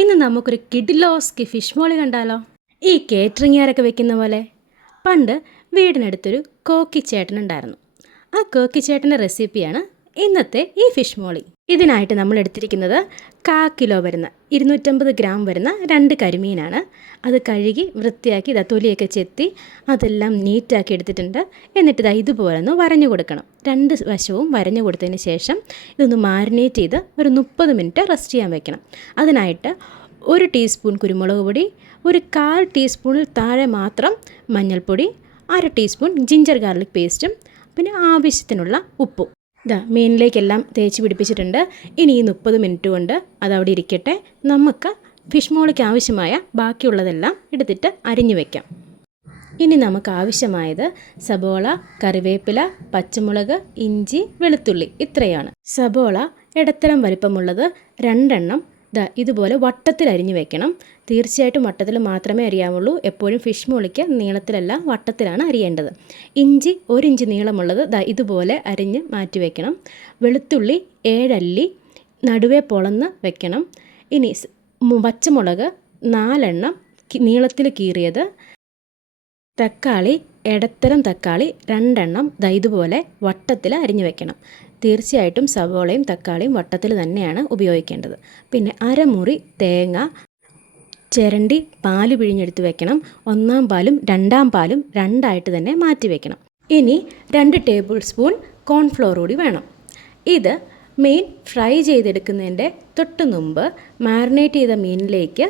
ഇന്ന് നമുക്കൊരു കിഡിലോസ്കി ഫിഷ് മോളി കണ്ടാലോ? ഈ കേറ്ററിംഗുകാരൊക്കെ വെക്കുന്ന പോലെ. പണ്ട് വീടിനടുത്തൊരു കോക്കി ചേട്ടനുണ്ടായിരുന്നു. ആ കോക്കി ചേട്ടൻ്റെ റെസിപ്പിയാണ് ഇന്നത്തെ ഈ ഫിഷ് മോളി. ഇതിനായിട്ട് നമ്മൾ എടുത്തിരിക്കുന്നത് 1/4 കിലോ വരുന്ന 250 ഗ്രാം വരുന്ന 2 കരിമീനാണ്. അത് കഴുകി വൃത്തിയാക്കി തൊലിയൊക്കെ ചെത്തി അതെല്ലാം നീറ്റാക്കി എടുത്തിട്ടുണ്ട്. എന്നിട്ട് ഇതുപോലെ ഒന്ന് വരഞ്ഞു കൊടുക്കണം. 2 വശവും വരഞ്ഞു കൊടുത്തതിന് ശേഷം ഇതൊന്ന് മാരിനേറ്റ് ചെയ്ത് ഒരു 30 മിനിറ്റ് റെസ്റ്റ് ചെയ്യാൻ വെക്കണം. അതിനായിട്ട് 1 ടീസ്പൂൺ കുരുമുളക് പൊടി, ഒരു 1/4 ടീസ്പൂണിൽ താഴെ മാത്രം മഞ്ഞൾപ്പൊടി, 1/2 ടീസ്പൂൺ ജിഞ്ചർ ഗാർലിക് പേസ്റ്റും പിന്നെ ആവശ്യത്തിനുള്ള ഉപ്പും. മീനിലേക്കെല്ലാം തേച്ച് പിടിപ്പിച്ചിട്ടുണ്ട്. ഇനി ഈ 30 മിനിറ്റ് കൊണ്ട് അതവിടെ ഇരിക്കട്ടെ. നമുക്ക് ഫിഷ് മോളിക്ക് ആവശ്യമായ ബാക്കിയുള്ളതെല്ലാം എടുത്തിട്ട് അരിഞ്ഞു വയ്ക്കാം. ഇനി നമുക്ക് ആവശ്യമായത് സബോള, കറിവേപ്പില, പച്ചമുളക്, ഇഞ്ചി, വെളുത്തുള്ളി ഇത്രയാണ്. സബോള ഇടത്തരം വലിപ്പമുള്ളത് 2 എണ്ണം ഇതുപോലെ വട്ടത്തിൽ അരിഞ്ഞു വെക്കണം. തീർച്ചയായിട്ടും വട്ടത്തിൽ മാത്രമേ അരിയാവുള്ളൂ. എപ്പോഴും ഫിഷ് മോളിക്ക് നീളത്തിലല്ല വട്ടത്തിലാണ് അരിയേണ്ടത്. ഇഞ്ചി 1 ഇഞ്ച് നീളമുള്ളത് ഇതുപോലെ അരിഞ്ഞ് മാറ്റി വയ്ക്കണം. വെളുത്തുള്ളി 7 അല്ലി നടുവേ പൊളന്ന് വെക്കണം. ഇനി പച്ചമുളക് 4 എണ്ണം നീളത്തിൽ കീറിയത്. തക്കാളി ഇടത്തരം തക്കാളി 2 എണ്ണം ഇതുപോലെ വട്ടത്തിൽ അരിഞ്ഞു വെക്കണം. തീർച്ചയായിട്ടും സവോളയും തക്കാളിയും വട്ടത്തിൽ തന്നെയാണ് ഉപയോഗിക്കേണ്ടത്. പിന്നെ 1/2 മുറി തേങ്ങ ചിരണ്ടി പാല് പിഴിഞ്ഞെടുത്ത് വെക്കണം. 1-ാം പാലും 2-ാം പാലും രണ്ടായിട്ട് തന്നെ മാറ്റി വെക്കണം. ഇനി 2 ടേബിൾ സ്പൂൺ കോൺഫ്ലോർ കൂടി വേണം. ഇത് മീൻ ഫ്രൈ ചെയ്തെടുക്കുന്നതിൻ്റെ തൊട്ട് മുമ്പ് മാരിനേറ്റ് ചെയ്ത മീനിലേക്ക്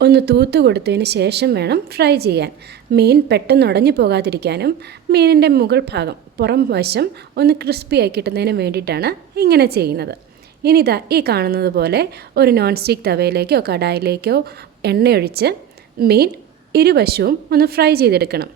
ഒന്ന് തൂത്ത് കൊടുത്തതിന് ശേഷം വേണം ഫ്രൈ ചെയ്യാൻ. മീൻ പെട്ടെന്ന് ഉടഞ്ഞു പോകാതിരിക്കാനും മീനിൻ്റെ മുകൾ ഭാഗം പുറം വശം ഒന്ന് ക്രിസ്പിയായി കിട്ടുന്നതിന് വേണ്ടിയിട്ടാണ് ഇങ്ങനെ ചെയ്യുന്നത്. ഇനി ഈ കാണുന്നത് പോലെ ഒരു നോൺ സ്റ്റിക്ക് തവയിലേക്കോ കടായിലേക്കോ എണ്ണയൊഴിച്ച് മീൻ ഇരുവശവും ഒന്ന് ഫ്രൈ ചെയ്തെടുക്കണം.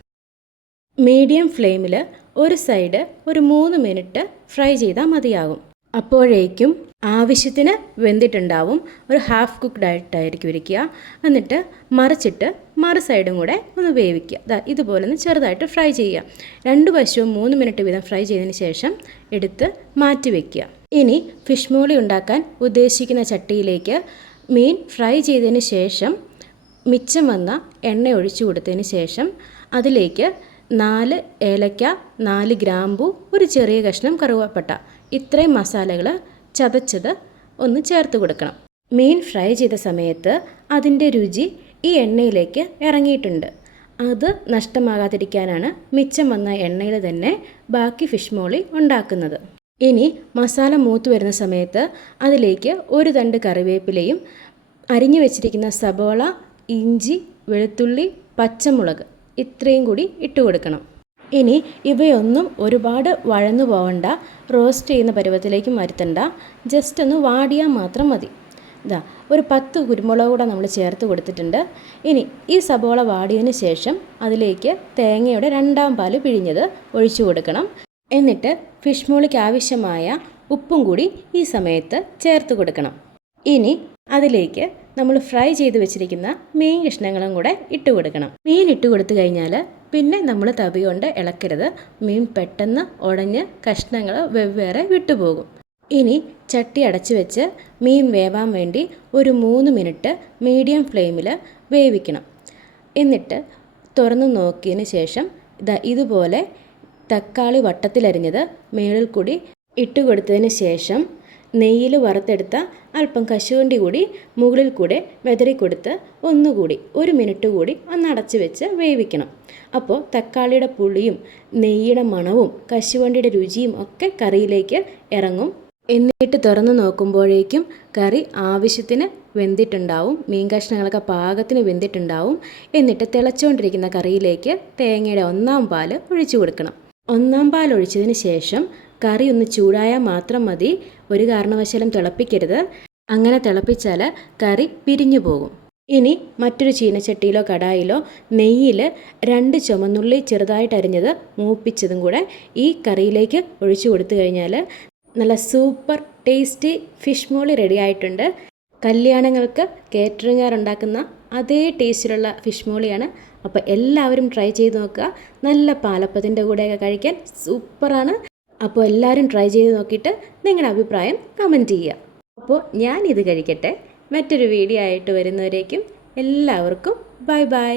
മീഡിയം ഫ്ലെയിമിൽ ഒരു സൈഡ് ഒരു 3 മിനിറ്റ് ഫ്രൈ ചെയ്താൽ മതിയാകും. അപ്പോഴേക്കും ആവശ്യത്തിന് വെന്തിട്ടുണ്ടാവും. ഒരു ഹാഫ് കുക്ക്ഡ് ആയിട്ടായിരിക്കും ഇരിക്കുക. എന്നിട്ട് മറിച്ചിട്ട് മറു സൈഡും കൂടെ ഒന്ന് വേവിക്കുക. ഇതുപോലെ ഒന്ന് ചെറുതായിട്ട് ഫ്രൈ ചെയ്യുക. 2 വശവും 3 മിനിറ്റ് വീതം ഫ്രൈ ചെയ്തതിന് ശേഷം എടുത്ത് മാറ്റി വയ്ക്കുക. ഇനി ഫിഷ് മോളി ഉണ്ടാക്കാൻ ഉദ്ദേശിക്കുന്ന ചട്ടിയിലേക്ക് മീൻ ഫ്രൈ ചെയ്തതിന് ശേഷം മിച്ചം വന്ന എണ്ണ ഒഴിച്ചു കൊടുത്തതിന് ശേഷം അതിലേക്ക് 4 ഏലക്ക, 4 ഗ്രാമ്പു, ഒരു ചെറിയ കഷ്ണം കറുവപ്പട്ട ഇത്രയും മസാലകൾ ചതച്ചത് ഒന്ന് ചേർത്ത് കൊടുക്കണം. മീൻ ഫ്രൈ ചെയ്ത സമയത്ത് അതിൻ്റെ രുചി ഈ എണ്ണയിലേക്ക് ഇറങ്ങിയിട്ടുണ്ട്. അത് നഷ്ടമാകാതിരിക്കാനാണ് മിച്ചം വന്ന എണ്ണയിൽ തന്നെ ബാക്കി ഫിഷ് മോളി ഉണ്ടാക്കുന്നത്. ഇനി മസാല മൂത്ത് വരുന്ന സമയത്ത് അതിലേക്ക് 1 തണ്ട് കറിവേപ്പിലയും അരിഞ്ഞു വെച്ചിരിക്കുന്ന സബോള, ഇഞ്ചി, വെളുത്തുള്ളി, പച്ചമുളക് ഇത്രയും കൂടി ഇട്ട് കൊടുക്കണം. ഇനി ഇവയൊന്നും ഒരുപാട് വഴന്നു പോകണ്ട, റോസ്റ്റ് ചെയ്യുന്ന പരുവത്തിലേക്ക് വരുത്തണ്ട. ജസ്റ്റ് ഒന്ന് വാടിയാൽ മാത്രം മതി. ഒരു 10 കുരുമുളക് കൂടെ നമ്മൾ ചേർത്ത് കൊടുത്തിട്ടുണ്ട്. ഇനി ഈ സബോള വാടിയതിന് ശേഷം അതിലേക്ക് തേങ്ങയുടെ 2-ാം പാല് പിഴിഞ്ഞത് ഒഴിച്ചു കൊടുക്കണം. എന്നിട്ട് ഫിഷ് മോളിക്ക് ആവശ്യമായ ഉപ്പും കൂടി ഈ സമയത്ത് ചേർത്ത് കൊടുക്കണം. ഇനി അതിലേക്ക് നമ്മൾ ഫ്രൈ ചെയ്ത് വെച്ചിരിക്കുന്ന മീൻ കഷ്ണങ്ങളും കൂടെ ഇട്ട് കൊടുക്കണം. മീൻ ഇട്ട് കൊടുത്തു കഴിഞ്ഞാൽ പിന്നെ നമ്മൾ തവി കൊണ്ട് ഇളക്കരുത്. മീൻ പെട്ടെന്ന് ഉടഞ്ഞ് കഷ്ണങ്ങൾ വെവ്വേറെ വിട്ടുപോകും. ഇനി ചട്ടി അടച്ചു വെച്ച് മീൻ വേവാൻ വേണ്ടി ഒരു 3 മിനിറ്റ് മീഡിയം ഫ്ലെയിമിൽ വേവിക്കണം. എന്നിട്ട് തുറന്ന് നോക്കിയതിന് ശേഷം ഇതുപോലെ തക്കാളി വട്ടത്തിലരിഞ്ഞത് മേളിൽ കൂടി ഇട്ട് കൊടുത്തതിന് ശേഷം നെയ്യിൽ വറുത്തെടുത്ത അല്പം കശുവണ്ടി കൂടി മുകളിൽ കൂടെ വെതറി കൊടുത്ത് ഒന്നുകൂടി 1 മിനിറ്റ് കൂടി ഒന്ന് അടച്ചു വെച്ച് വേവിക്കണം. അപ്പോൾ തക്കാളിയുടെ പുളിയും നെയ്യുടെ മണവും കശുവണ്ടിയുടെ രുചിയും ഒക്കെ കറിയിലേക്ക് ഇറങ്ങും. എന്നിട്ട് തുറന്ന് നോക്കുമ്പോഴേക്കും കറി ആവശ്യത്തിന് വെന്തിട്ടുണ്ടാവും. മീൻ കഷ്ണങ്ങളൊക്കെ പാകത്തിന് വെന്തിട്ടുണ്ടാവും. എന്നിട്ട് തിളച്ചുകൊണ്ടിരിക്കുന്ന കറിയിലേക്ക് തേങ്ങയുടെ 1-ാം പാൽ ഒഴിച്ചു കൊടുക്കണം. 1-ാം പാൽ ഒഴിച്ചതിന് ശേഷം കറി ഒന്ന് ചൂടായാൽ മാത്രം മതി. ഒരു കാരണവശാലും തിളപ്പിക്കരുത്. അങ്ങനെ തിളപ്പിച്ചാൽ കറി പിരിഞ്ഞു പോകും. ഇനി മറ്റൊരു ചീനച്ചട്ടിയിലോ കടായിലോ നെയ്യിൽ 2 ചുവന്നുള്ളി ചെറുതായിട്ട് അരിഞ്ഞത് മൂപ്പിച്ചതും കൂടെ ഈ കറിയിലേക്ക് ഒഴിച്ചു കൊടുത്തു കഴിഞ്ഞാൽ നല്ല സൂപ്പർ ടേസ്റ്റി ഫിഷ് മോളി റെഡി ആയിട്ടുണ്ട്. കല്യാണങ്ങൾക്ക് കേറ്ററിംഗുകാർ ഉണ്ടാക്കുന്ന അതേ ടേസ്റ്റിലുള്ള ഫിഷ് മോളിയാണ്. അപ്പോൾ എല്ലാവരും ട്രൈ ചെയ്ത് നോക്കുക. നല്ല പാലപ്പത്തിൻ്റെ കൂടെയൊക്കെ കഴിക്കാൻ സൂപ്പറാണ്. അപ്പോൾ എല്ലാവരും ട്രൈ ചെയ്ത് നോക്കിയിട്ട് നിങ്ങളുടെ അഭിപ്രായം കമൻറ്റ് ചെയ്യുക. അപ്പോൾ ഞാനിത് കഴിക്കട്ടെ. മറ്റൊരു വീഡിയോ ആയിട്ട് വരുന്നവരേക്കും എല്ലാവർക്കും ബൈ ബൈ.